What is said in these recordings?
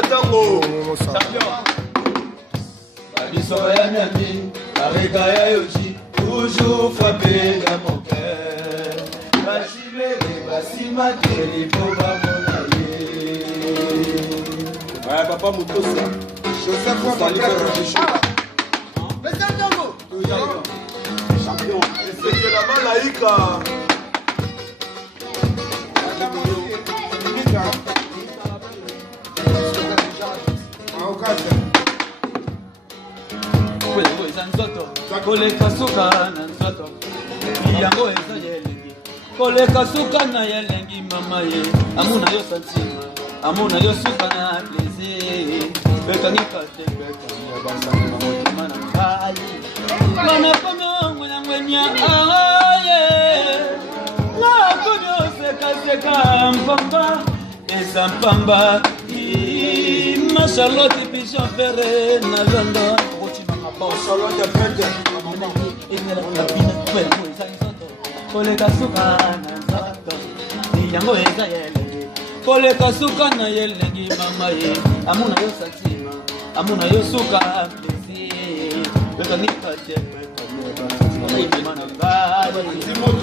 Beta Tango champion Abisoya Miami Arika ya Yoshi toujours frappé dans mon cœur Bachibé Basima Teli Boba Monaye Ouais papa Moutosa Joseph Monaye Beta Tango champion c'est que la Malaïka koleka suka na nzoto yango eza yelengi koleka suka na yelengi mama ye amuna yo santima amuna yo suka na plaisir bekangika te bekanga basanga motima na ngai mana kono mwana mwenya aye la kono seka mpamba esa mpamba ma Charlotte pigeon ferré na London Charlotte pete koleka suka na nzoto yango eza yelengi koleka suka na yelengi mama ye amuna yo santima amuna yo suka plaisir bekangika te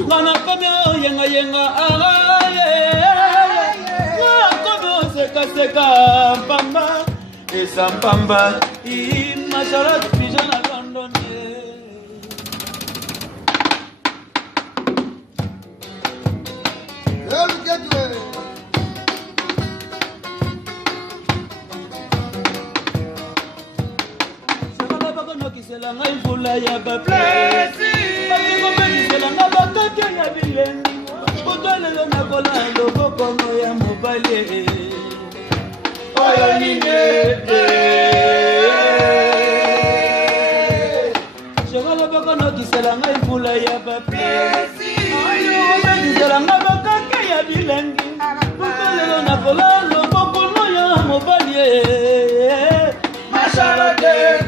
ngana kono yenga yenga kono seka mpamba esa mpamba ma Charlotte pigeon na London kisela ngai mvula ya baplesi bakikopelisela nga bakake ya bilengi kotwalelo nakola lobokongo ya mobali oyo nine shokala bakonokisela ngai mvula ya baplesi oyokopelisela nga bakake ya bilengi kotwalelo nakola lobokongo ya mobali Charlotte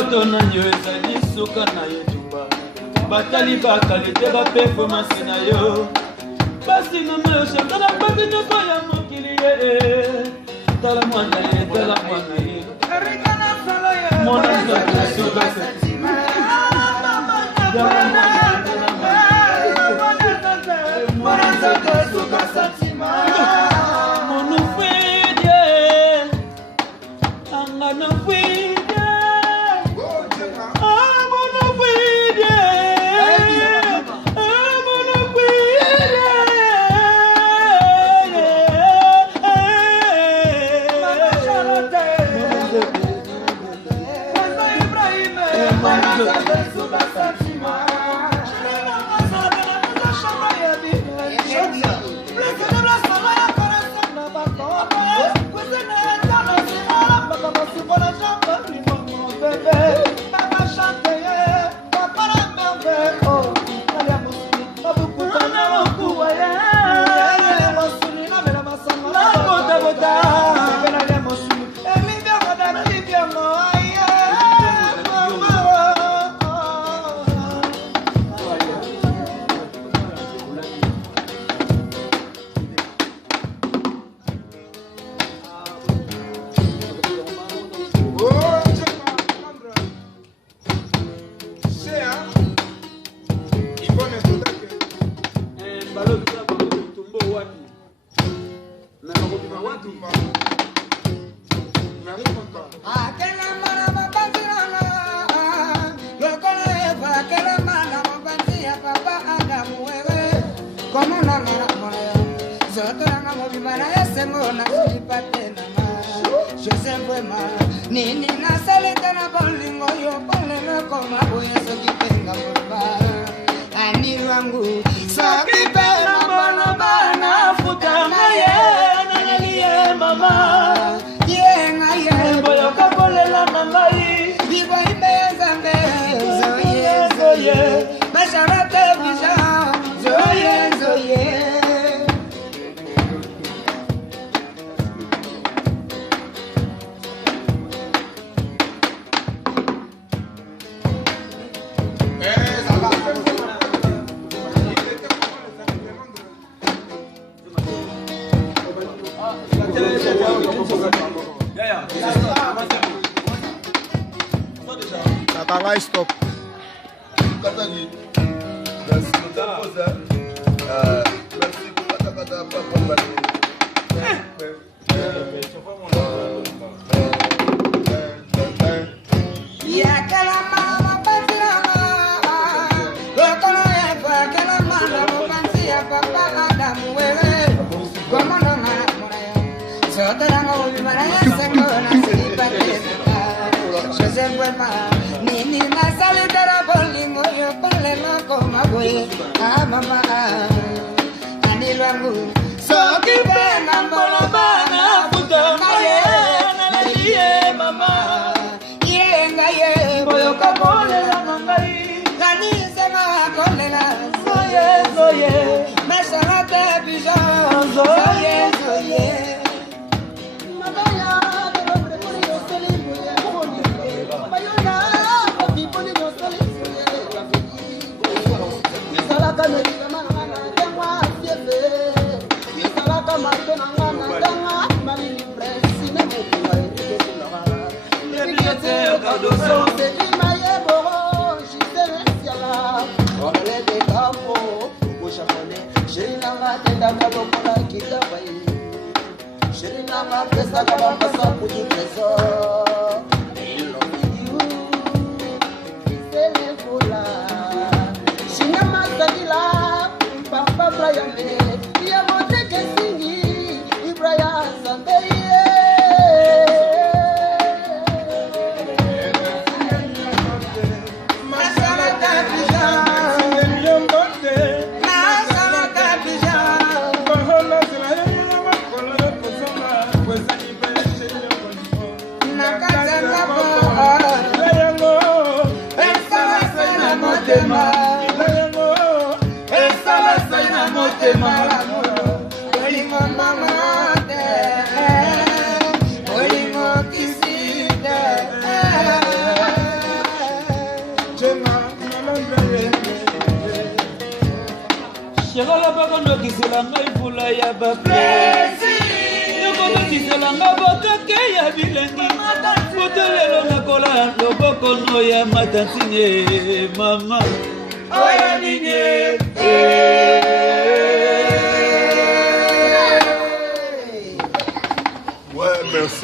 nzoto na yo ezali suka na yo tumba batali bakalite baperformance na yo basi mama yo shantala basi nyoko ya mokili tala mwana ye mwana nzoto suka santima mwana nzoto suka santima Nini na salita na bolingo yo polena koma boya sokipenga mba ani wangu sokipena bono bana futa naye nanalie mama yenga ye boyo kapolela nangai bibo imezange zoye Charlotte pigeon zoye Nakanga stop. Katani.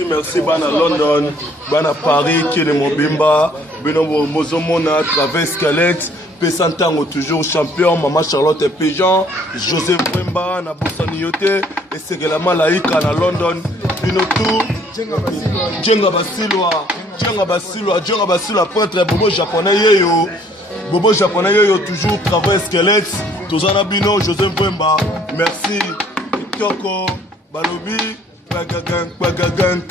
Merci bana London, bana Paris, qui est Mobimba, beno Mozomona, Travers Skelette, Pesantango toujours champion, Maman Charlotte et Péjan, Joseph Wemba, Nabosani Yote, et Segela Malaika na London, bino tout, Djenga Basilwa, peintre Bobo japonais yeyo, toujours Travers Skelette, Tozana Bino, Joseph Wemba, merci, Kyoko, Balobi, Kwagagan,